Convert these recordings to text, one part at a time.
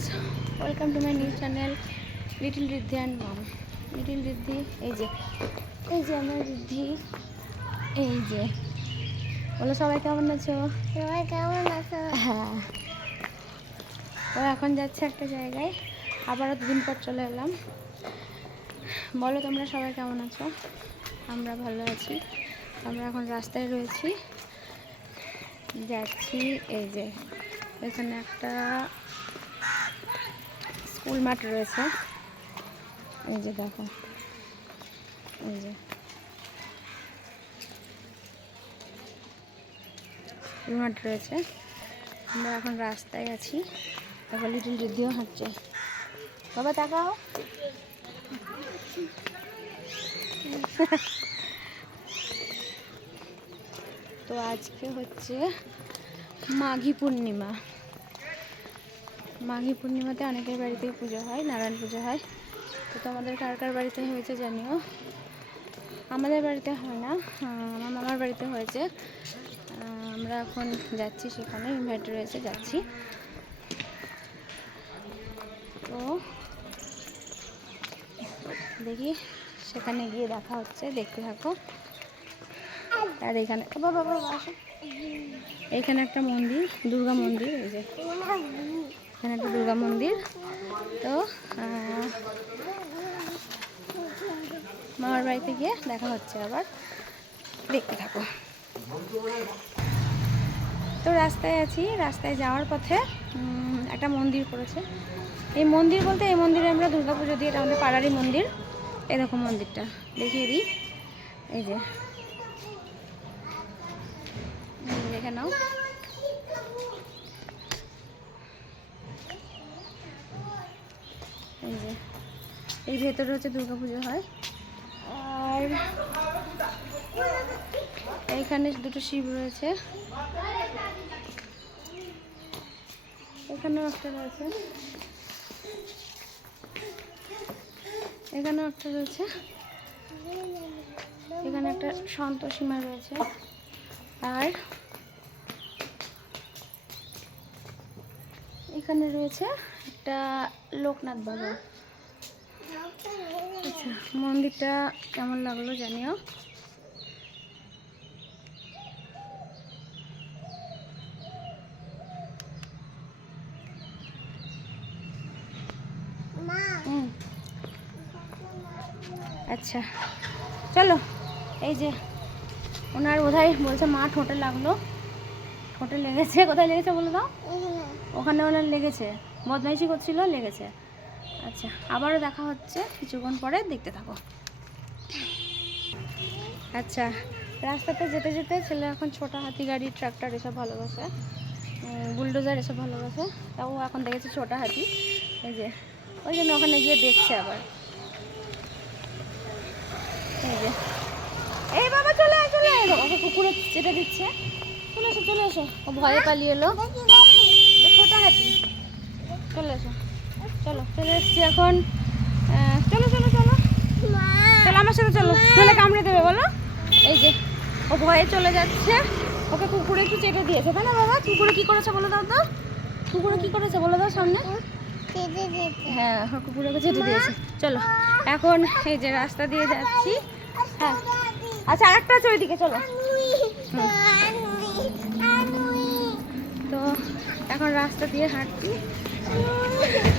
Guys, welcome to my new channel little Riddhi and mom. Little Riddhi এই যে আমার রিদ্ধি, এই যে বলো সবাই কেমন আছো? সবাই কেমন আছো? হ্যাঁ, ও এখন যাচ্ছে একটা জায়গায়, আবারও দুদিন পর চলে এলাম। বলো তোমরা সবাই কেমন আছো? আমরা ভালো আছি। আমরা এখন রাস্তায় রয়েছি, যাচ্ছি। এই যে এখানে একটা স্কুল মাঠ রয়েছে, এই যে দেখো, এই যে স্কুল মাঠ রয়েছে। আমরা এখন রাস্তায় আছি, তারপর লিটিল রিদ্ধিও হাঁটছে। বাবা তাকাও। তো আজকে হচ্ছে মাঘী পূর্ণিমা। মাঘী পূর্ণিমাতে অনেকের বাড়িতেই পুজো হয়, নারায়ণ পুজো হয়। তো তোমাদের কার কার বাড়িতে হয়েছে জানিও। আমাদের বাড়িতে হয় না, আমার মামার বাড়িতে হয়েছে। আমরা এখন যাচ্ছি, সেখানে ইনভাইট রয়েছে, যাচ্ছি। তো দেখি সেখানে গিয়ে দেখা হচ্ছে, দেখতে থাকো। আর এখানে বাবা আসো, এইখানে একটা মন্দির, দুর্গা মন্দির, এই যে এখানে একটা দুর্গা মন্দির। তো মামার বাড়িতে গিয়ে দেখা হচ্ছে, আবার দেখতে থাকো। তো রাস্তায় আছি, রাস্তায় যাওয়ার পথে একটা মন্দির পড়েছে। এই মন্দির বলতে, এই মন্দিরে আমরা দুর্গাপুজো দিই, এটা আমাদের পাড়ারই মন্দির। এরকম মন্দিরটা দেখিয়ে দিই, এই যে দেখে নাও। এই যে এই ভেতরে হচ্ছে দুর্গাপুজো হয়। আর এইখানে দুটো শিব রয়েছে, এখানেও একটা রয়েছে, এখানেও একটা রয়েছে, এখানে একটা সন্তোষী মা রয়েছে। আর এখানে রয়েছে একটা লোকনাথ বাবা। আচ্ছা, মন্দিরটা কেমন লাগলো জানিও। আচ্ছা চলো, এই যে ওনার বোধহয় বলছে মা ঠোঁটে লাগলো, ঠোঁটে লেগেছে। কোথায় লেগেছে বলে দাও? ওখানে ওনার লেগেছে, বদমাইশি করছিল, লেগেছে। আচ্ছা, আবারও দেখা হচ্ছে কিছুক্ষণ পরে, দেখতে থাকো। আচ্ছা, রাস্তাতে যেতে যেতে ছেলে এখন ছোটো হাতি গাড়ি, ট্রাক্টর এসব ভালোবাসে, বুলডোজার এসব ভালোবাসে। তাও এখন দেখেছে ছোটো হাতি, এই যে ওই জন্য ওখানে গিয়ে দেখছে আবার। এই যে এই বাবা চলে চলে ওকে কুকুরে চেটে দিচ্ছে। চলে এসো চলে এসো, ও ভয়ে পালিয়ে এলো। ছোটো হাতি, চলে এসো, চলো চলে এসছি এখন। চলো চলো চলো চলো আমার সাথে চলো, চলে কামড়ে দেবে বলো। এই যে ও ভয়ে চলে যাচ্ছে, ওকে কুকুরে একটু চেটে দিয়েছে, তাই না বাবা? কুকুরে কি করেছে বলে দাও তো, কুকুরে কি করেছে বলে দাও সামনে। হ্যাঁ, কুকুরে চেটে দিয়েছে। চলো এখন এই যে রাস্তা দিয়ে যাচ্ছি। হ্যাঁ আচ্ছা, আরেকটা আছে ওইদিকে, চলো। তো এখন রাস্তা দিয়ে হাঁটছি,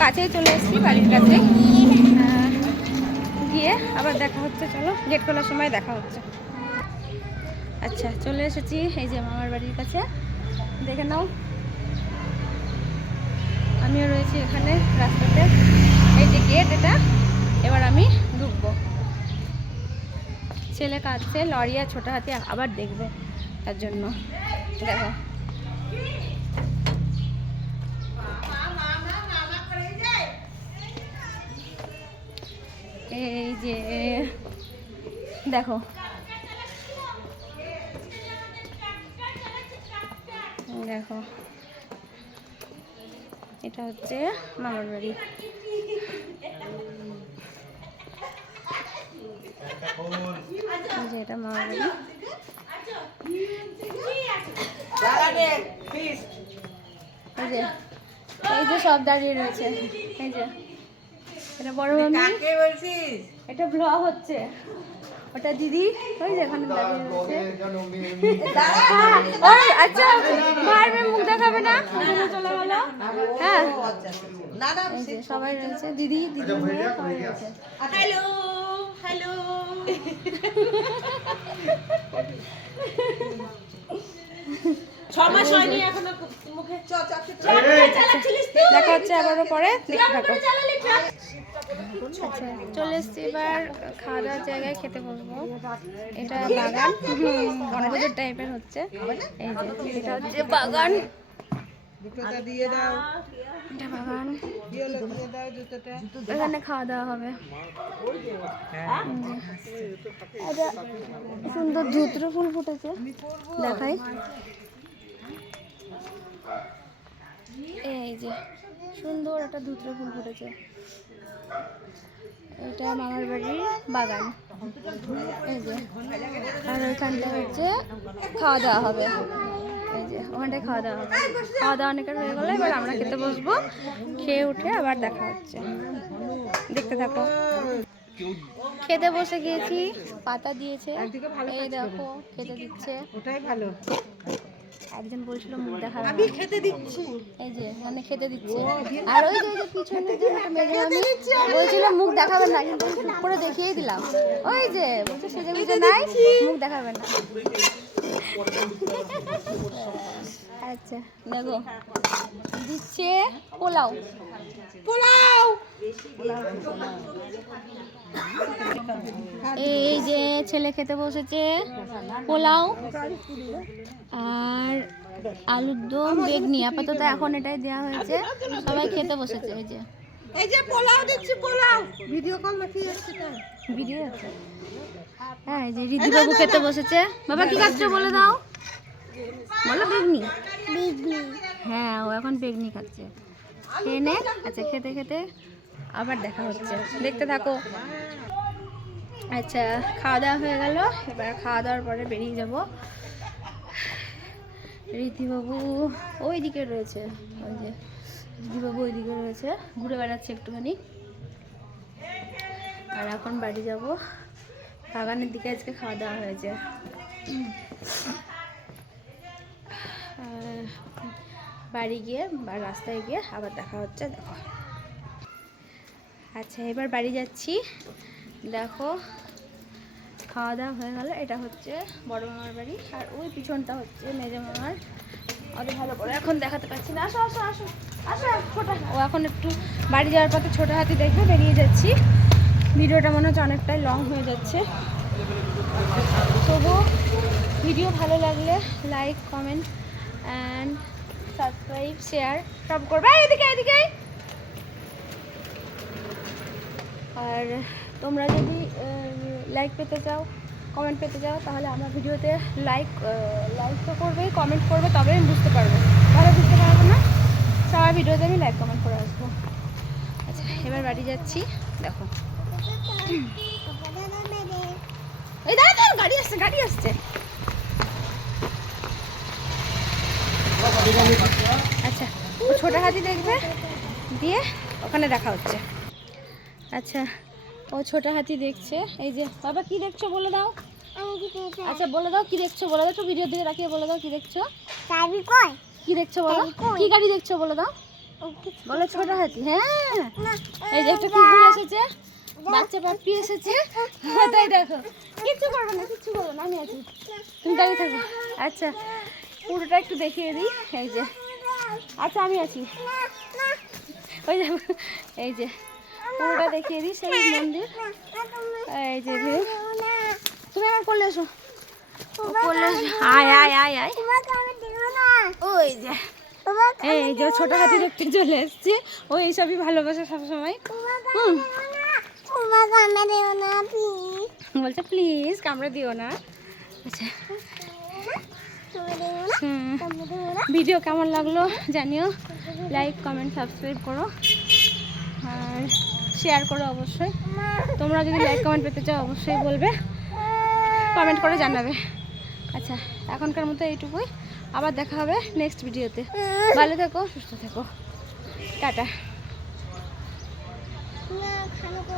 কাছেই চলে এসেছি, বাড়ির কাছে। গিয়ে আবার দেখা হচ্ছে, চলো গেট খোলার সময় দেখা হচ্ছে। আচ্ছা, চলে এসেছি এই যে মামার বাড়ির কাছে, দেখে নাও। আমিও রয়েছি এখানে রাস্তাতে, এই যে গেট, এটা এবার আমি ঢুকবো। ছেলে কাঁদছে, লরি আর ছোটো হাতি আবার দেখবে, তার জন্য। দেখো এই যে দেখো, দেখো এটা হচ্ছে মামার বাড়ি। যে এটা মামার বাড়ি, এই যে এই যে সব দাঁড়িয়ে রয়েছে, এই যে এটা বড় মামি, এটা ব্লগ হচ্ছে, ওটা দিদি, ওই যে এখানে দাঁড়িয়ে রয়েছে। ওই আচ্ছা মায়ের মেয়ে মুখ দেখাবে না, ওখানে চলে গেল। হ্যাঁ এই যে সবাই রয়েছে, দিদি মেয়ে সবাই রয়েছে। হ্যালো হ্যালো ছমাস হয়নি এখনো মুখে চালাচ্ছিলিস তুই। দেখা হচ্ছে আবারও পরে, দেখতে থাকো। আচ্ছা চলে এসছি এবার খাওয়া দাওয়ার জায়গায়, খেতে বসবো। এটা বাগান, বনভোজের টাইপের হচ্ছে। এই যে এটা হচ্ছে বাগান, এটা বাগান, এখানে খাওয়া দাওয়া হবে। এটা সুন্দর ধুতরো ফুল ফুটেছে, দেখাই। এই যে সুন্দর একটা ধুতরো ফুল ফুটেছে, এটা মামার বাড়ির বাগান। এই যে আর ওইখানটা হচ্ছে খাওয়া দাওয়া হবে, এই যে ওখানটায় খাওয়া দাওয়া হবে। খাওয়া দাওয়া অনেকের হয়ে গেলে এবার আমরা খেতে বসবো, খেয়ে উঠে আবার দেখা হচ্ছে, দেখতে থাকো। খেতে বসে গিয়েছি, পাতা দিয়েছে, এই দেখো খেতে দিচ্ছে। ওটাই ভালো। একজন বলছিল মুখ দেখাবে, আমি খেতে দিচ্ছি, এই যে মানে খেতে দিচ্ছে। আর ওই যে পিছনে যে একটা মেয়ে আমি বলছিল মুখ দেখাবে না, কিন্তু টুক করে দেখিয়েই দিলাম। ওই যে বলছে সেজে গুজে নাই, মুখ দেখাবে না। আচ্ছা দেখো দিচ্ছে পোলাও, পোলাও এই যে ছেলে খেতে বসেছে, পোলাও আর আলুর দম, বেগনি, আপাতত এখন এটাই দেওয়া হয়েছে। সবাই খেতে বসেছে, এই যে পোলাও দিচ্ছি, পোলাও ভিডিও কল নাকি আসছে, ভিডিও আছে। হ্যাঁ এই যে রিদি বাবু খেতে বসেছে। বাবা কি খাচ্ছ বলে দাও, বলো। বেগনি, হ্যাঁ ও এখন বেগনি খাচ্ছে, খেয়ে নে। আচ্ছা খেতে খেতে আবার দেখা হচ্ছে, দেখতে থাকো। আচ্ছা খাওয়া দাওয়া হয়ে গেল, এবার খাওয়া দাওয়ার পরে বেরিয়ে যাব। ঋদ্ধিবাবু ওই দিকে রয়েছে, ওই যে ঋদ্ধিবাবু ওই দিকে রয়েছে, ঘুরে বেড়াচ্ছে একটুখানি। আর এখন বাড়ি যাব, বাগানের দিকে আজকে খাওয়া দাওয়া হয়েছে। বাড়ি গিয়ে বা রাস্তায় গিয়ে আবার দেখা হচ্ছে, দেখো। আচ্ছা এবার বাড়ি যাচ্ছি, দেখো খাওয়া দাওয়া হয়ে গেল। এটা হচ্ছে বড় মামার বাড়ি, আর ওই পিছনটা হচ্ছে মেজো মামার। অত ভালো করে এখন দেখাতে পারছি না, আসো আসো আসো আসো। ছোটা ও এখন একটু বাড়ি যাওয়ার পথে ছোট হাতি দেখবে, বেরিয়ে যাচ্ছি। ভিডিওটা মনে হচ্ছে অনেকটাই লং হয়ে যাচ্ছে, তবু ভিডিও ভালো লাগলে like comment and subscribe share সব করবে। এদিকে এদিকে। আর তোমরা যদি লাইক পেতে চাও, কমেন্ট পেতে চাও, তাহলে আমার ভিডিওতে লাইক তো করবে, কমেন্ট করবে, তবে আমি বুঝতে পারবো, তাহলে বুঝতে পারবো না। সবাই ভিডিওতে আমি লাইক কমেন্ট করে আসবো। আচ্ছা এবার বাড়ি যাচ্ছি, দেখো। এই দাঁড়া দাঁড়া, গাড়ি আসছে, গাড়ি আসছে। আচ্ছা ও ছোট হাতি দেখবে, দিয়ে ওখানে দেখা হচ্ছে। আচ্ছা ও ছোট হাতি দেখছে, এই যে। বাবা কি দেখছো বলে দাও। আচ্ছা বলে দাও কি দেখছো, বলে দাও, একটু ভিডিওর দিকে রাখিয়ে বলে দাও কি দেখছো। কি দেখছো বলো, কি গাড়ি দেখছো বলে দাও, বলো ছোট হাতি। হ্যাঁ এই যে একটা কুকুর এসেছে, বাচ্চা পাপ্পি এসেছে, তাই দেখো। কিচ্ছু করবে না, কিচ্ছু করবে না, আমি আছি, তুমি দাঁড়িয়ে থাকো। আচ্ছা পুরোটা একটু দেখিয়ে দিই, এই যে। আচ্ছা আমি আছি, ওই যে এই যে পুরোটা দেখিয়ে দিই, সেই মন্দির। এই যে তুমি আমার কোলে এসো, কোলে আয় আয় আয় আয়। ওই যে এই যে ছোট হাতি দেখতে চলে এসছে, ও এইসবই ভালোবাসে সবসময়। বলছে প্লিজ কামড়ে দিও না। আচ্ছা ভিডিও কেমন লাগলো জানিও, লাইক কমেন্ট সাবস্ক্রাইব করো আর শেয়ার করো অবশ্যই। তোমরা যদি লাইক কমেন্ট পেতে চাও অবশ্যই বলবে, কমেন্ট করে জানাবে। আচ্ছা এখনকার মতো এইটুকুই, আবার দেখা হবে নেক্সট ভিডিওতে। ভালো থেকো, সুস্থ থেকো। টাটা। না খানো